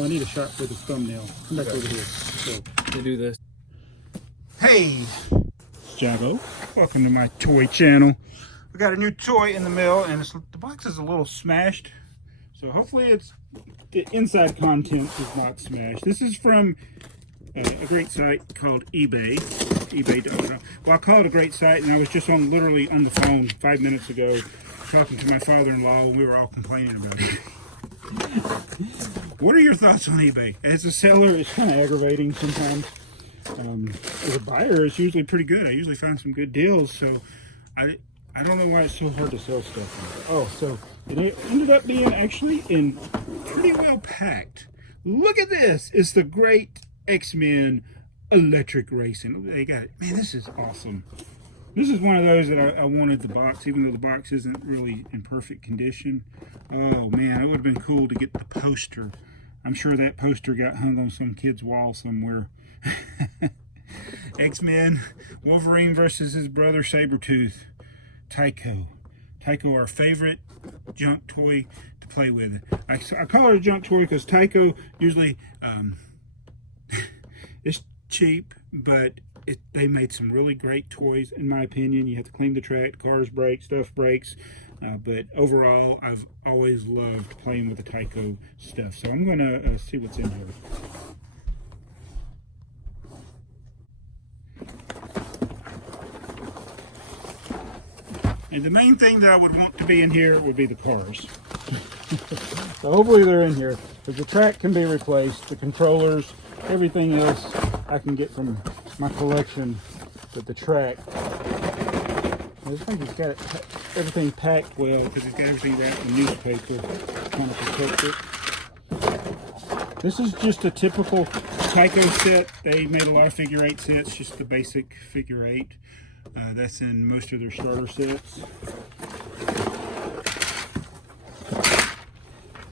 Oh, I need a shot for the thumbnail. Come back over here. So, to do this. hey, Jabo. Welcome to my toy channel. We got a new toy in the mail, and the box is a little smashed. So hopefully the inside contents is not smashed. This is from a great site called eBay. eBay.com. Well, I call it a great site, and I was just literally on the phone 5 minutes ago talking to my father-in-law when we were all complaining about it. What are your thoughts on eBay? As a seller, it's kind of aggravating sometimes. As a buyer, it's usually pretty good. I usually find some good deals, so I don't know why it's so hard to sell stuff. Oh, so it ended up being actually in pretty well packed. Look at this. It's the great X-Men electric racing. They got it. Man, this is awesome. This is one of those that I wanted the box, even though the box isn't really in perfect condition. Oh man, it would have been cool to get the poster. I'm sure that poster got hung on some kid's wall somewhere. X-Men, Wolverine versus his brother Sabretooth. Tyco. Tyco, our favorite junk toy to play with. I call it a junk toy because Tyco usually it's cheap, but they made some really great toys, in my opinion. You have to clean the track, cars break, stuff breaks. But overall, I've always loved playing with the Tyco stuff. So I'm going to see what's in here. And the main thing that I would want to be in here would be the cars. So hopefully they're in here. Because the track can be replaced, the controllers, everything else I can get from my collection. But the track, I think it's got everything packed well because it's got everything wrapped in newspaper kind of protect it. This is just a typical Tyco set. They made a lot of figure 8 sets, just the basic figure 8. That's in most of their starter sets.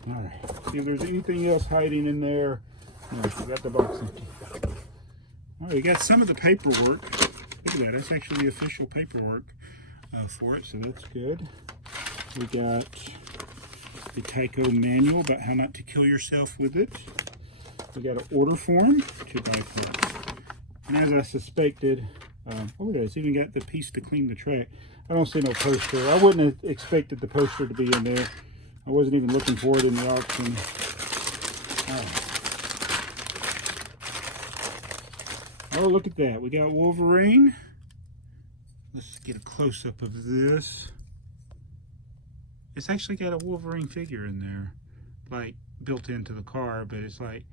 Alright, see if there's anything else hiding in there. No, we got the box empty. Alright, we got some of the paperwork. Look at that, that's actually the official paperwork for it, so that's good. We got the Tyco manual about how not to kill yourself with it. We got an order form to buy parts. And as I suspected, oh look at it, it's even got the piece to clean the track. I don't see no poster. I wouldn't have expected the poster to be in there. I wasn't even looking for it in the auction. Oh, look at that. We got Wolverine. Let's get a close-up of this. It's actually got a Wolverine figure in there, like built into the car, but it's like,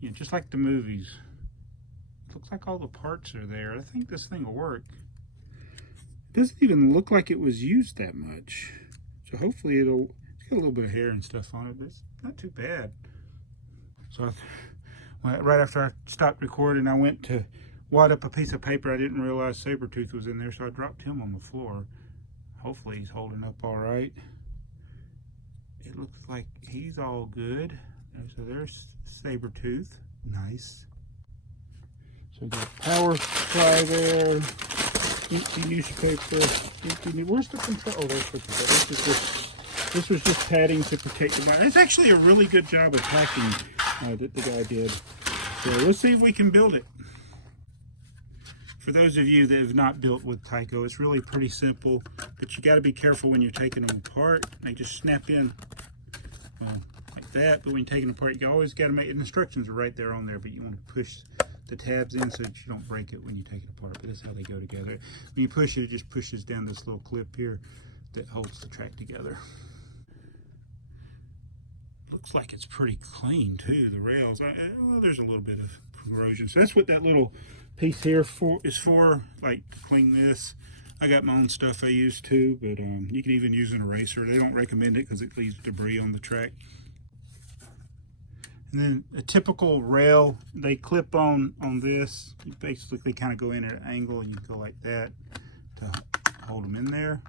you know, just like the movies. It looks like all the parts are there. I think this thing will work. It doesn't even look like it was used that much. So hopefully it's got a little bit of hair and stuff on it, but it's not too bad. So right after I stopped recording, I went to wad up a piece of paper. I didn't realize Sabretooth was in there, so I dropped him on the floor. Hopefully he's holding up all right. It looks like he's all good. So there's Sabretooth. Nice. So we got power supply there. Empty newspaper. Where's the control? Oh, there's the control. This was just padding to protect the wire. It's actually a really good job of packing that the guy did. So let's see if we can build it. For those of you that have not built with Tyco, it's really pretty simple, but you got to be careful when you're taking them apart. They just snap in like that, but when you're taking them apart, you always got to make, the instructions are right there on there, but you want to push the tabs in so that you don't break it when you take it apart, but that's how they go together. When you push it, it just pushes down this little clip here that holds the track together. Looks like it's pretty clean too, the rails. Well, there's a little bit of corrosion, so that's what that little piece here is for, like to clean this. I got my own stuff I use too, but you can even use an eraser. They don't recommend it because it leaves debris on the track. And then a typical rail, they clip on this. You basically kind of go in at an angle and you go like that to hold them in there.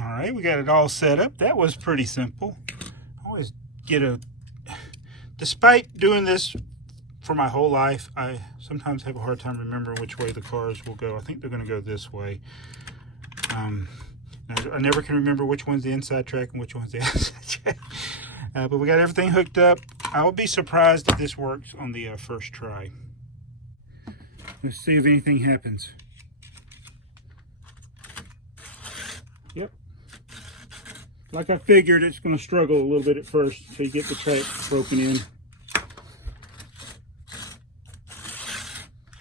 All right, we got it all set up. That was pretty simple. I always get despite doing this for my whole life, I sometimes have a hard time remembering which way the cars will go. I think they're going to go this way. I never can remember which one's the inside track and which one's the outside track. But we got everything hooked up. I would be surprised if this works on the first try. Let's see if anything happens. Yep. Like I figured, it's going to struggle a little bit at first until you get the track broken in.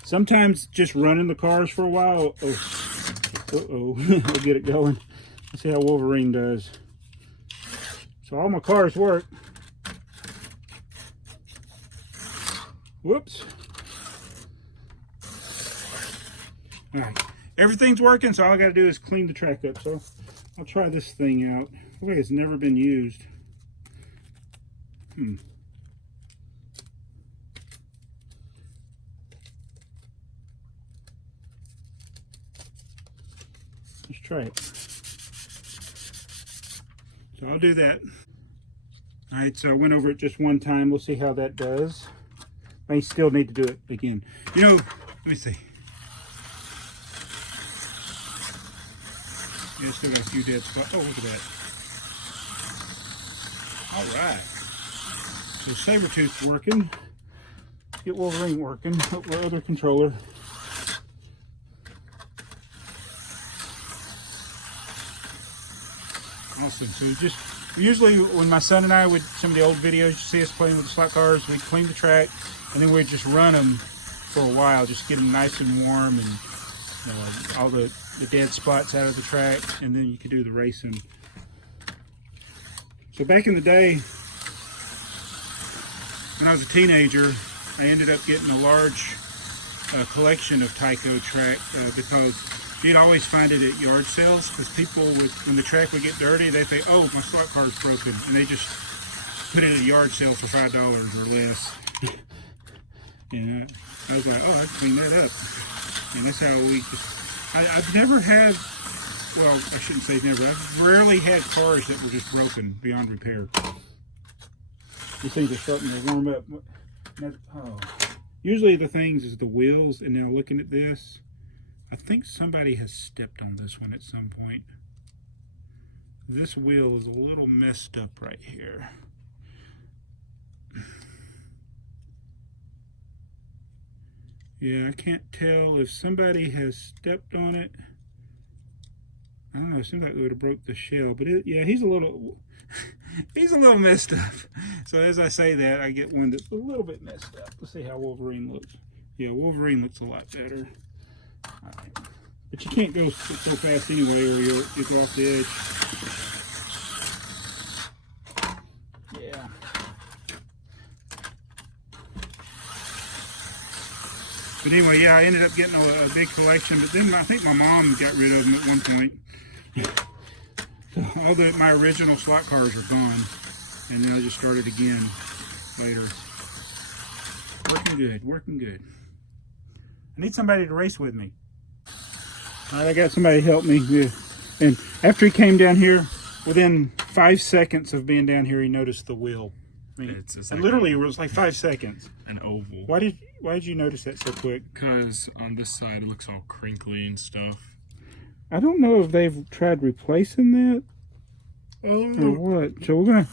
Sometimes just running the cars for a while. We'll get it going. Let's see how Wolverine does. So all my cars work. Whoops. All right, everything's working, so all I got to do is clean the track up. So I'll try this thing out. Okay, it's never been used. Let's try it. So I'll do that. All right, so I went over it just one time. We'll see how that does. I still need to do it again. You know, let me see. Yeah, still got a few dead spots. Oh, look at that. All right. So Sabretooth's working. Get Wolverine working. Hook my other controller. Awesome. So just usually when my son and I would, some of the old videos, you see us playing with the slot cars, we'd clean the track and then we'd just run them for a while, just get them nice and warm and all the dead spots out of the track, and then you could do the racing. So back in the day, when I was a teenager, I ended up getting a large collection of Tyco track because you'd always find it at yard sales, because people when the track would get dirty, they think, oh, my slot car's broken, and they just put it at a yard sale for $5 or less. And I was like, oh, I'd clean that up. And that's how we just, I've never had, well, I shouldn't say never, I've rarely had cars that were just broken beyond repair. These things are starting to warm up. Oh. Usually the things is the wheels, and now looking at this, I think somebody has stepped on this one at some point. This wheel is a little messed up right here. Yeah, I can't tell if somebody has stepped on it. I don't know, it seems like they would have broke the shell, but yeah, he's a little messed up. So as I say that, I get one that's a little bit messed up. Let's see how Wolverine looks. Yeah, Wolverine looks a lot better. All right. But you can't go so fast anyway, or you'll go off the edge. Yeah. But anyway, yeah, I ended up getting a big collection, but then I think my mom got rid of them at one point. So all my original slot cars are gone, and then I just started again later. Working good, working good. I need somebody to race with me. All right, I got somebody to help me. Yeah. And after he came down here, within 5 seconds of being down here, he noticed the wheel. I mean, like literally, it was like 5 seconds. An oval. Why did you notice that so quick? Because on this side it looks all crinkly and stuff. I don't know if they've tried replacing that or what. So we're gonna.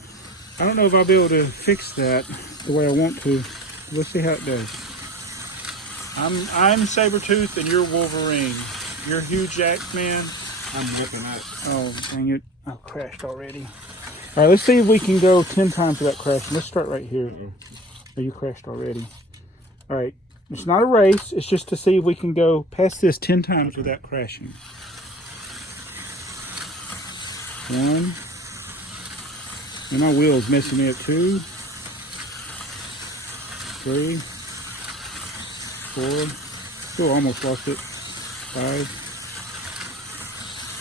I don't know if I'll be able to fix that the way I want to. Let's see how it does. I'm Sabretooth and you're Wolverine. You're huge xmen. I'm whipping up. Oh dang it! I crashed already. All right, let's see if we can go 10 times without crashing. Let's start right here. Oh, you crashed already. All right, it's not a race. It's just to see if we can go past this 10 times without crashing. 1. And my wheel's messing me up. 2, 3, 4. Oh, almost lost it. 5,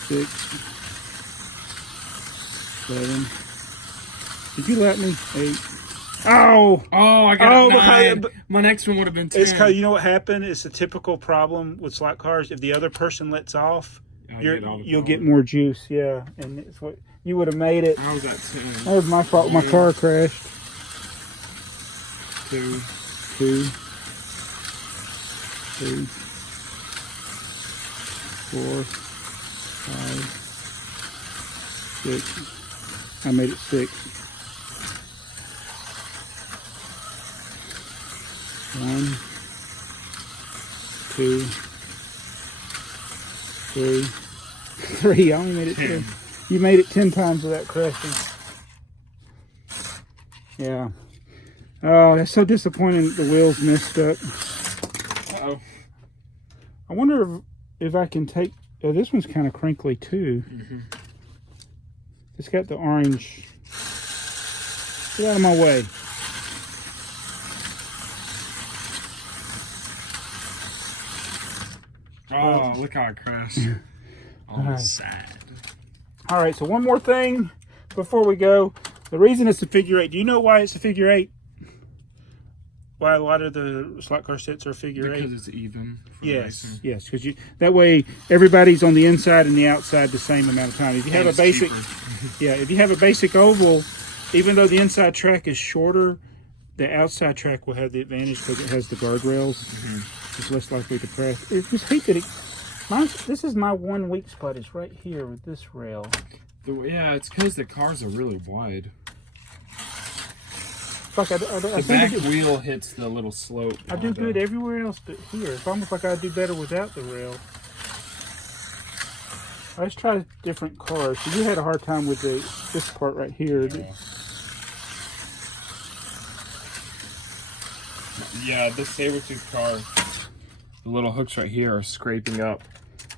6. 7. Did you let me? 8. Oh! Oh, I got a 9. My next one would have been 10. It's cause, you know what happened? It's a typical problem with slot cars. If the other person lets off, you'll get more juice. Yeah, and it's what you would have made it. I was at 10. That was my fault. My car crashed. 2, 3, 4, 5, 6. I made it 6. 1, 2, 3. 3. I only made it 10. You made it 10 times without crashing. Yeah. Oh, that's so disappointing. The wheels messed up. Uh-oh. I wonder if I can take. Oh, this one's kind of crinkly too. It's got the orange. Get out of my way. Oh, look how it crashed. Oh, sad. All right, so one more thing before we go. The reason it's a figure 8. Do you know why it's a figure 8? Why a lot of the slot car sets are figure 8? Because it's even. Yes, yes, because that way everybody's on the inside and the outside the same amount of time. If you have a basic, yeah, if you have a basic oval, even though the inside track is shorter, the outside track will have the advantage because it has the guardrails. It's less likely to crash. I just hate that this is my one weak spot is right here with this rail. Yeah, it's because the cars are really wide. Like the back wheel hits the little slope. I do good everywhere else but here. It's almost like I do better without the rail. Let's try different cars. So you had a hard time with this part right here. Yeah, this Sabretooth car, the little hooks right here are scraping up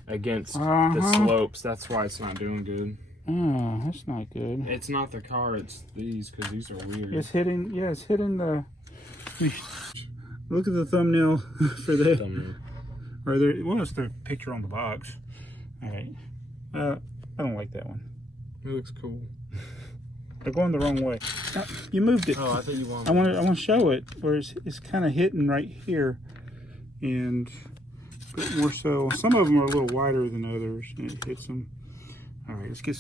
against the slopes. That's why it's not doing good. Oh, that's not good. It's not the car, it's these, because these are weird. It's hitting the... Look at the thumbnail for that. Or well, it's the picture on the box. All right. I don't like that one. It looks cool. They're going the wrong way. You moved it. Oh, I thought you wanted. I want to show it where it's kind of hitting right here, and a bit more so. Some of them are a little wider than others, and it hits them. All right, let's get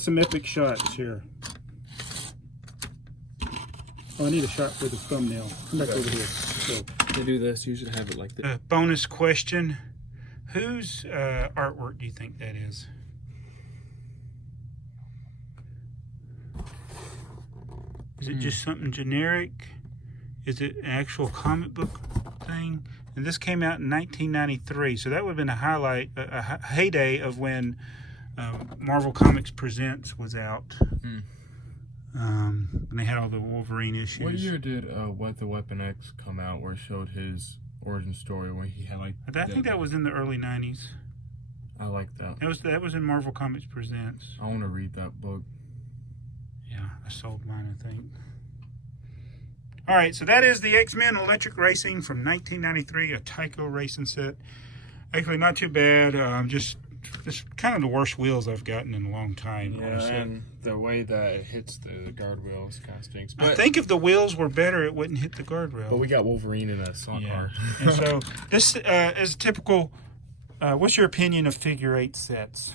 some epic shots here. Oh, I need a shot for the thumbnail. Come back over here. So, to do this, you should have it like this. Bonus question: whose artwork do you think that is? Is it just something generic? Is it an actual comic book thing? And this came out in 1993, so that would have been a highlight, a heyday of when Marvel Comics Presents was out. And they had all the Wolverine issues. What year did What the Weapon X come out, where it showed his origin story, where he had like... I think that was in the early 90s. I like that. That was in Marvel Comics Presents. I want to read that book. Yeah, I sold mine, I think. All right, so that is the X-Men Electric Racing from 1993, a Tyco racing set. Actually, not too bad. Just kind of the worst wheels I've gotten in a long time. Yeah, and the way that it hits the guardrails kind of stinks. But I think if the wheels were better, it wouldn't hit the guardrail. But we got Wolverine in a slot car. And so this is typical. What's your opinion of figure 8 sets?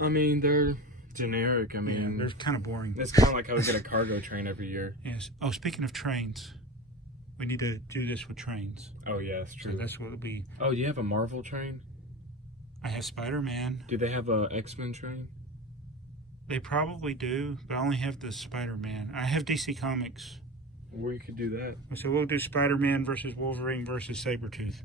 I mean, they're generic. I mean, they're kind of boring. It's kind of like how we get a cargo train every year. Yes. Oh, speaking of trains, we need to do this with trains. Oh yeah, that's true. So that's what it'll be. Oh, do you have a Marvel train? I have Spider-Man. Do they have a X-Men train? They probably do, but I only have the Spider-Man. I have DC Comics. Well, you could do that. So we'll do Spider-Man versus Wolverine versus Sabretooth.